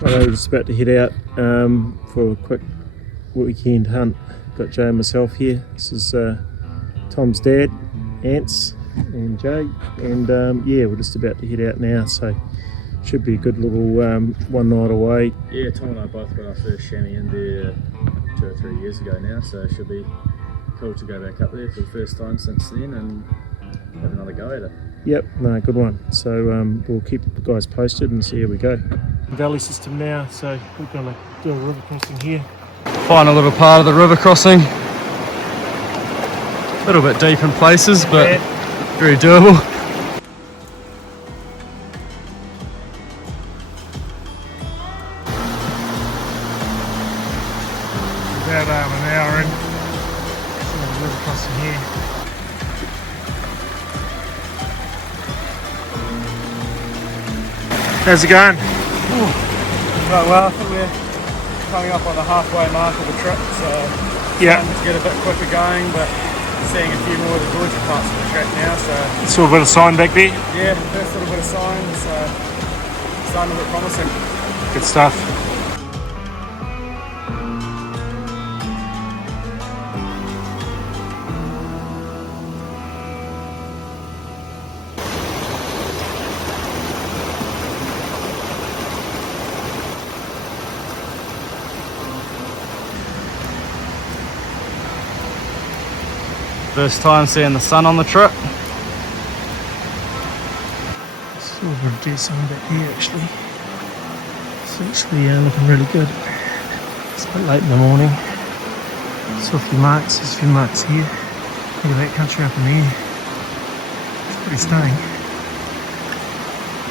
We're just about to head out for a quick weekend hunt. Got Jay and myself here. This is Tom's dad, Ants, and Jay, and yeah, we're just about to head out now, so should be a good little one night away. Yeah, Tom and I both got our first chamois in there 2 or 3 years ago now, so it should be cool to go back up there for the first time since then and have another go at it. Yep, no, good one. So we'll keep the guys posted and see how we go. Valley system now, so we're going to do a river crossing here. Find a little part of the river crossing. A little bit deep in places, but very doable. About an hour in. The river crossing here. How's it going? Right, well, I think we're coming up on the halfway mark of the trip, so Yeah. to get a bit quicker going, but seeing a few more of the dodgy parts of the track now, so Saw a bit of sign back there. yeah, first little bit of sign, so starting to look promising. Good stuff. First time seeing the sun on the trip. Saw a bit of dead sign back here actually. It's actually looking really good. It's a bit late in the morning. Saw a few marks, there's a few marks here. Look at that country up in there. It's pretty stunning.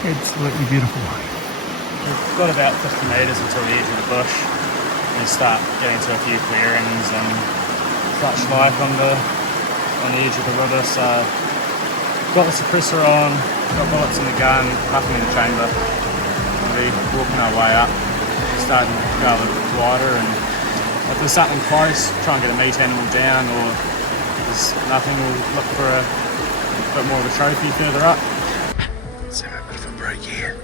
Absolutely beautiful. We've got about 50 metres until the edge of the bush. We start getting to a few clearings and such like on the edge of the river, so got the suppressor on, got bullets in the gun, nothing in the chamber. We'll be walking our way up, starting to go a little bit wider, and if there's something close, try and get a meat animal down, or if there's nothing, we'll look for a bit more of a trophy further up. Let's have a bit of a break here.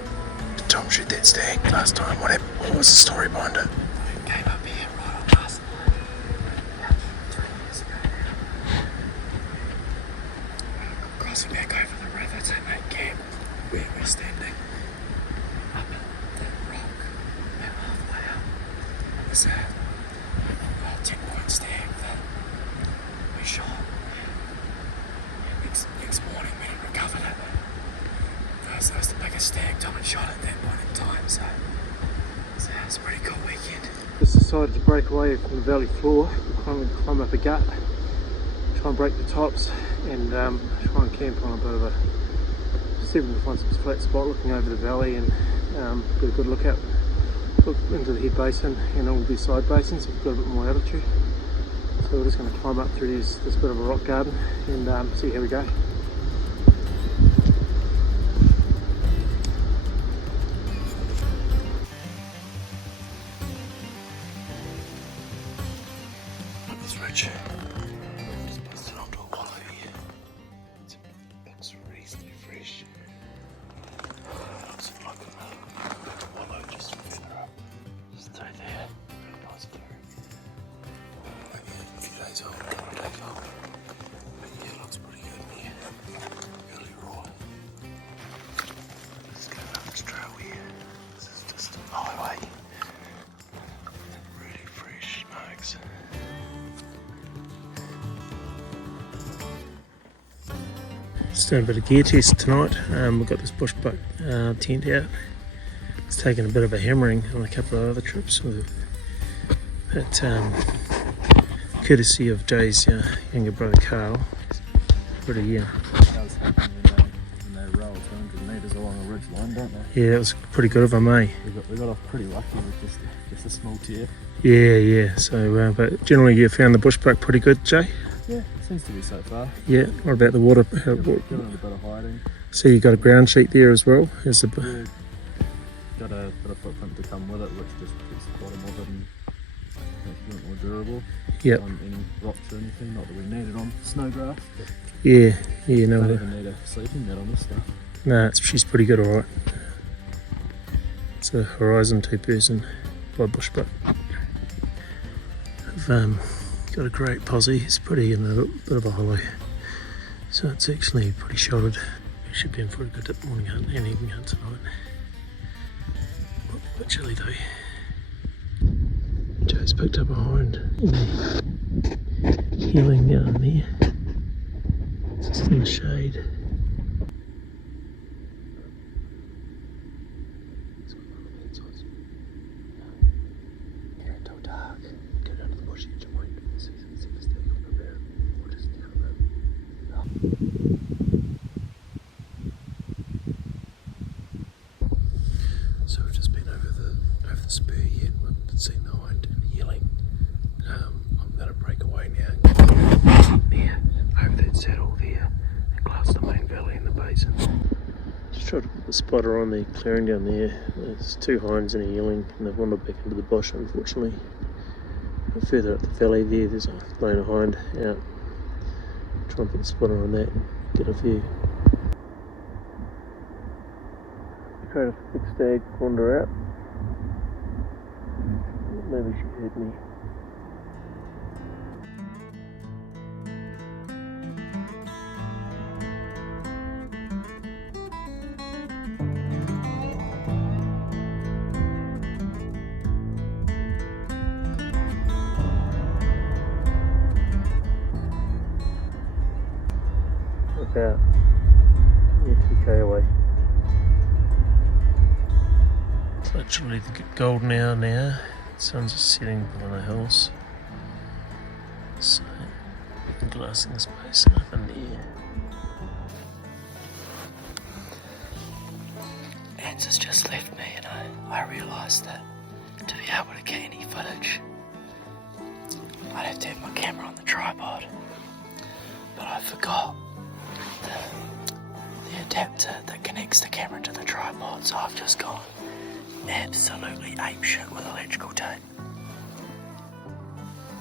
Did Tom shoot that stag last time? What was the story behind it? It came up here right on last night, about 3 years ago now. Crossing back over the river to make camp where we're standing. Up that rock, about halfway up, there's a 10-point stag that we shot. Next morning we recovered it. That was the biggest stag Tom had shot at that point in time, so it's a pretty cool weekend. Just decided to break away from the valley floor, climb up a gut, try and break the tops, and try and camp on a bit of a, see if we can find some flat spot looking over the valley and get a good look into the head basin and all the side basins. We've got a bit more altitude, so we're just going to climb up through this bit of a rock garden and see how we go. It's rich. Just posted onto a wallow here. It looks reasonably fresh. Looks like a wallow just further up. Just through there. Really nice clearing. A few days old, a couple of days old. But yeah, it looks pretty good in here. Really raw. Let's go up this trail here. This is just a highway. Really fresh marks. Just doing a bit of gear test tonight. We've got this bush buck tent out. It's taken a bit of a hammering on a couple of other trips with that courtesy of Jay's younger brother Carl. Pretty That was happening when they roll 200 metres along a ridge line, don't they? yeah, that was pretty good of them, eh? We got off pretty lucky with just a small tear. Yeah. So, but generally you found the bush buck pretty good, Jay. Yeah, seems to be so far. Yeah. What about the water? Giving it a bit of hiding. So you got a ground sheet there as well. Is the Yeah, got a bit of footprint to come with it, which just keeps the bottom of it and makes it a bit more durable. Yep. On any rocks or anything, not that we need it on snow grass. But Yeah. don't No. even need a sleeping mat on this stuff. Nah, she's pretty good, alright. It's a horizon 2-person by bushbuck. I've got a great posse. It's pretty in a bit of a hollow, so it's actually pretty shotted. We should be in for a good morning hunt and evening hunt tonight. Not quite chilly though. Joe's picked up a hind in the healing down there. It's just in the shade. So we've just been over the spur yet. We haven't seen the hind and healing. I'm going to break away now and get there, over that saddle there, and glass the main valley and the basin. Just tried to put the spotter on the clearing down there. There's 2 hinds and a yearling, and they've wandered back into the bush, unfortunately. But further up the valley there's a lone hind out. Try and put the spotter on that and get a view. Tried a big stag wander out. Maybe she heard me. About 2k away. It's literally the golden hour now. The sun's just setting behind the hills. So I'm glassing this basin up in there. Ans has just left me, and I realised that to be able to get any footage, I'd have to have my camera on the tripod. But I forgot the adapter that connects the camera to the tripod, so I've just gone absolutely apeshit with electrical tape.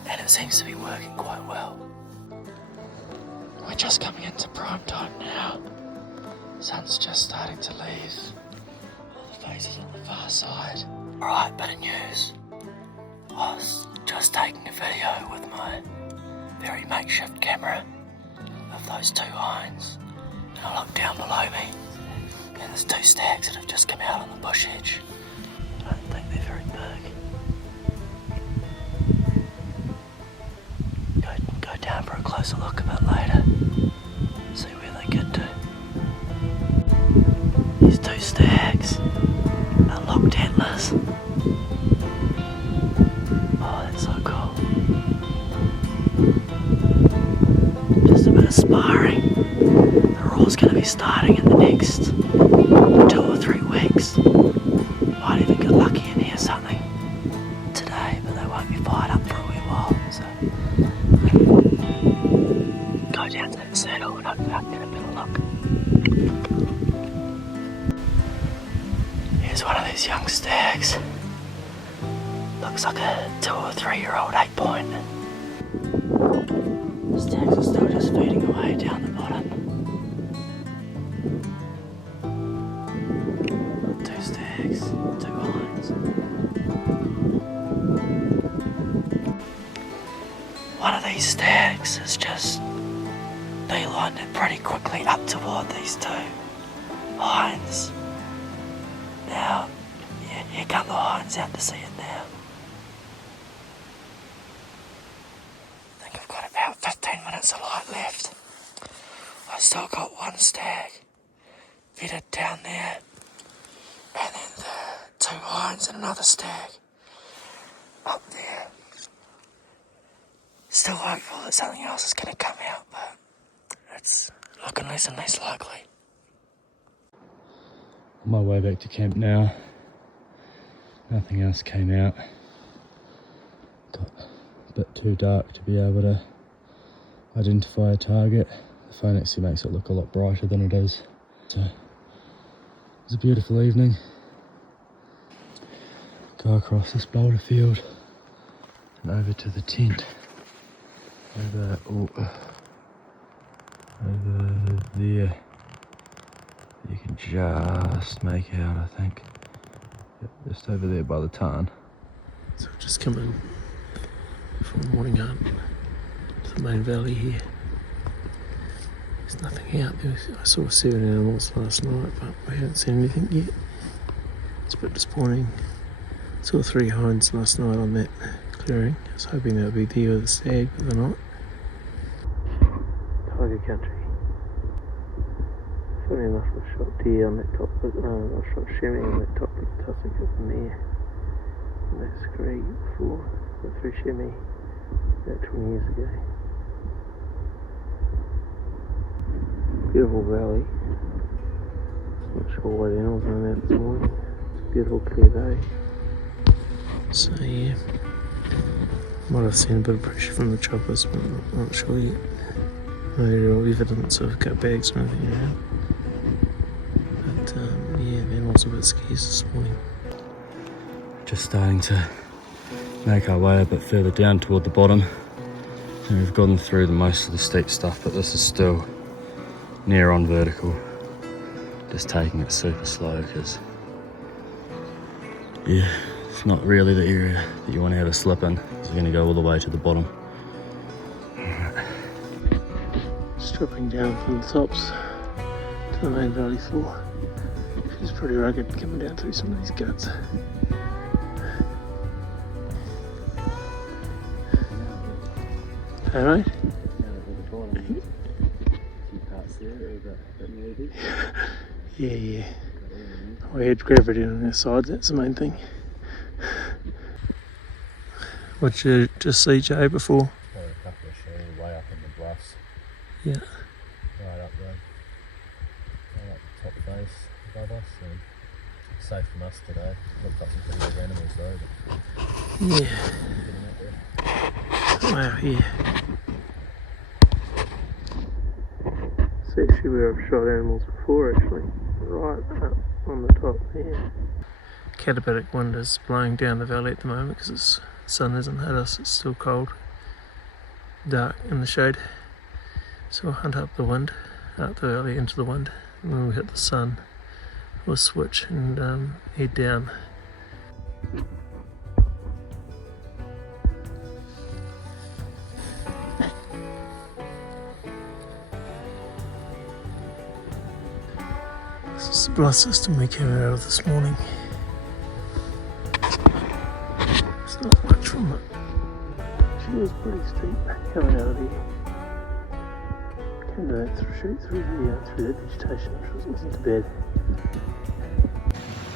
And it seems to be working quite well. We're just coming into prime time now. Sun's just starting to leave. All the faces on the far side. Alright, bit of news. I was just taking a video with my very makeshift camera of those 2 hinds. And I look down below me, and there's 2 stags that have just come out on the bush edge. I don't think they're very big. Go down for a closer look a bit later. See where they get to. These 2 stags are locked antlers. Oh, that's so cool. Just a bit of sparring. The raw's going to be starting in the next 2 or 3 weeks. Might even get lucky and hear something today, but they won't be fired up for a wee while. So go down to that saddle and hopefully I can get a better look. Here's one of these young stags. Looks like a 2 or 3-year-old 8-point. The stags are still just feeding away down the bottom. 2 stags, 2 hinds. One of these stags has just beelined it pretty quickly up toward these 2 hinds. Now, yeah, here come the hinds out to see it now. I think I've got about 15 minutes of light left. I still got 1 stag bedded down there, and then the 2 hinds and another stag up there. Still hopeful that something else is going to come out, but it's looking less and less likely. On my way back to camp now. Nothing else came out. Got a bit too dark to be able to identify a target. The phone actually makes it look a lot brighter than it is. So it was a beautiful evening. Go across this boulder field and over to the tent. Over there. You can just make out, I think. Just over there by the tarn. So I've just come in from the morning hunt to the main valley here. There's nothing out there. I saw 7 animals last night, but we haven't seen anything yet. It's a bit disappointing. Saw 3 hinds last night on that clearing. I was hoping they would be there with the stag, but they're not. Tiger country. Funny enough, I shot deer on that top, I shot chamois on that top big tussock up in there. And that's scree before, got 3 chamois about 20 years ago. Beautiful valley. Not sure why the animals aren't out this morning. It's a beautiful clear day. So yeah, might have seen a bit of pressure from the choppers, but I'm not sure yet. No real evidence of gut bags or anything around. But yeah, the animals are a bit scarce this morning. Just starting to make our way a bit further down toward the bottom. And we've gotten through the most of the steep stuff, but this is still near on vertical. Just taking it super slow because, yeah, it's not really the area that you want to have a slip in. So you're going to go all the way to the bottom. Stripping down from the tops to the main valley floor. It's pretty rugged coming down through some of these guts. Hey mate? Yeah. We had gravity on our sides, that's the main thing. What you just see, Jay, before? Oh, a couple of shoes way up in the bluffs. Yeah. Right up there. Right up the top face above us. And safe from us today. Looked like some pretty big animals though. Yeah. Wow, yeah. See, actually where I've shot animals before, actually. Right up on the top there. Katabatic wind is blowing down the valley at the moment because the sun hasn't hit us, it's still cold, dark in the shade. So we'll hunt up the wind, out the valley into the wind, and when we hit the sun, we'll switch and head down. This is the bluff system we came out of this morning. It's not much from it. She was pretty steep coming out of here. Came to that shoot through that vegetation, which wasn't too bad.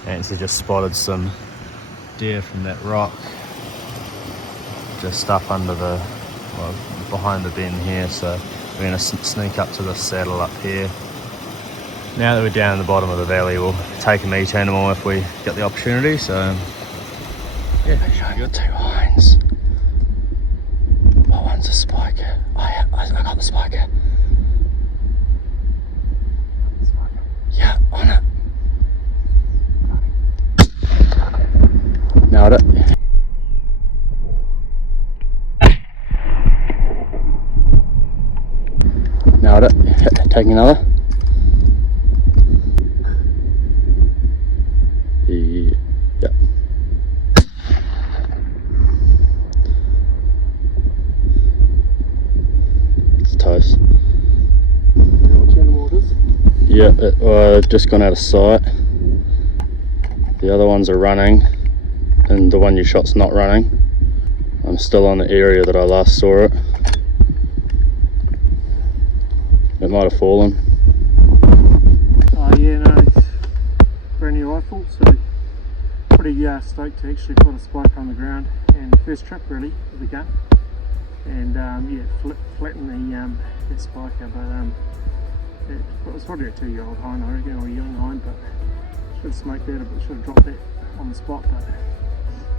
Nancy just spotted some deer from that rock just up under the, well, behind the bend here, so we're going to sneak up to this saddle up here. Now that we're down in the bottom of the valley, we'll take a meat animal if we get the opportunity, so yeah. I've got 2 hinds. One's a spiker. I got the spiker. Yeah, on it. Nailed it. Nailed it. Taking another. Yeah. It's toast. Yeah, they've just gone out of sight. The other ones are running, and the one you shot's not running. I'm still on the area that I last saw it. It might have fallen. Oh yeah, no, it's brand new rifle, so pretty stoked to actually put a spike on the ground, and first trip really with the gun, and yeah, flatten the spiker, but it was probably a 2-year-old hind, I reckon, or a young hind, but should have smoked that, but should have dropped that on the spot, but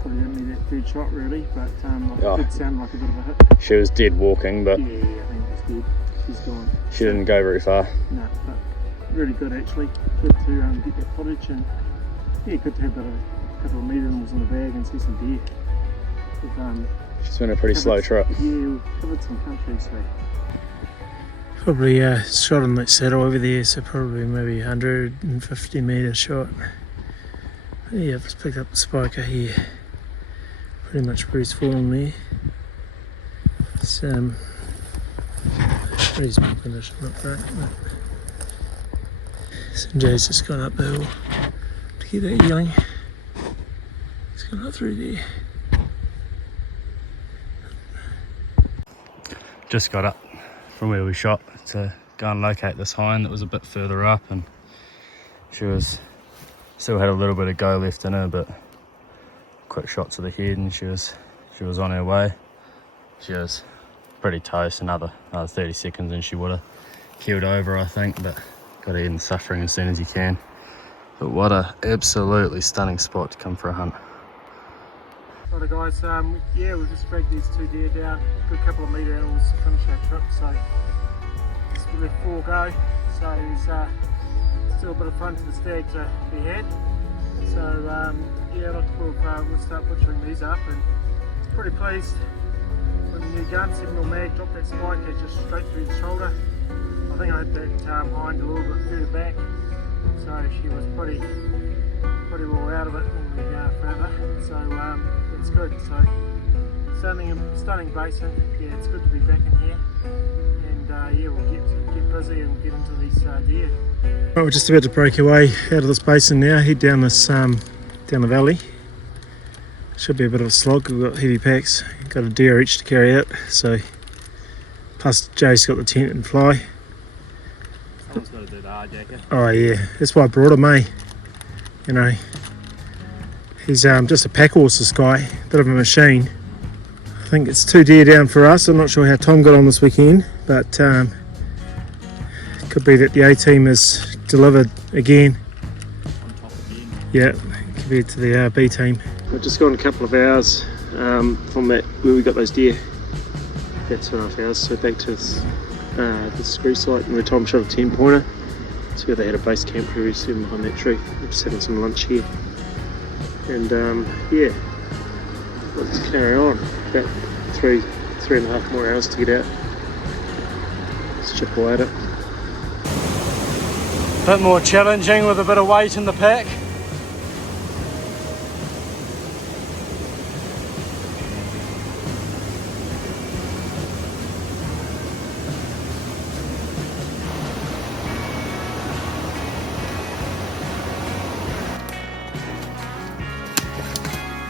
probably didn't need that third shot really, but it did sound like a bit of a hit. She was dead walking, but Yeah, I think it was dead. She's gone. she didn't go very far. No, but really good actually. Good to get that footage, and yeah, good to have a couple of meat animals in the bag and see some deer. She's been a pretty slow trip. Yeah, we've covered some country, so probably shot on that saddle over there, so probably maybe 150 metre shot. Yeah, I've just picked up the spiker here. Pretty much Bruce falling there. It's reasonable condition, not great. St. Jay's just gone up the hill to get that yearling. It's gone up through there. Just got up from where we shot to go and locate this hind that was a bit further up, and she was still had a little bit of go left in her, but quick shot to the head and she was on her way. She was pretty toast. Another 30 seconds and she would have keeled over, I think, but got to end suffering as soon as you can. But what a absolutely stunning spot to come for a hunt. Right guys, yeah, we've just dragged these two deer down, good couple of metre animals to finish our trip, so we let 4 go, so there's still a bit of fun for the stag to be had. So yeah, we'll start butchering these up, and it's pretty pleased with the new gun, 7mm mag, dropped that spiker just straight through the shoulder. I think I hit that hind a little bit further back, so she was pretty well out of it when we found her, so it's good. So stunning basin, yeah, it's good to be back in here, and yeah, we'll get busy and get into these deer. Right, we're just about to break away out of this basin now, head down this down the valley. Should be a bit of a slog, we've got heavy packs, got a deer each to carry out, so plus Jay's got the tent and fly. Someone's got to do the hard jacket. Oh yeah, that's why I brought him, eh? You know, he's just a pack horse, this guy, bit of a machine. I think it's 2 deer down for us. I'm not sure how Tom got on this weekend, but could be that the A-team has delivered again. On top again. Yeah, compared to the B-team. We've just gone a couple of hours from that where we got those deer. About 2.5 hours, so back to the screw site where Tom shot a 10-pointer. That's where they had a base camp very soon behind that tree. We're just having some lunch here. And yeah, let's carry on. About 3.5 more hours to get out. Let's chip away at it. Bit more challenging with a bit of weight in the pack.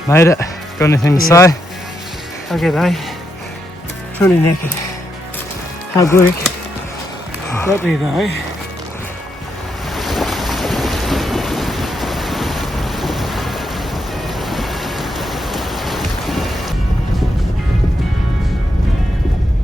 Made it. Got anything to say? Okay, mate. Pretty naked. Hard work. Got there though.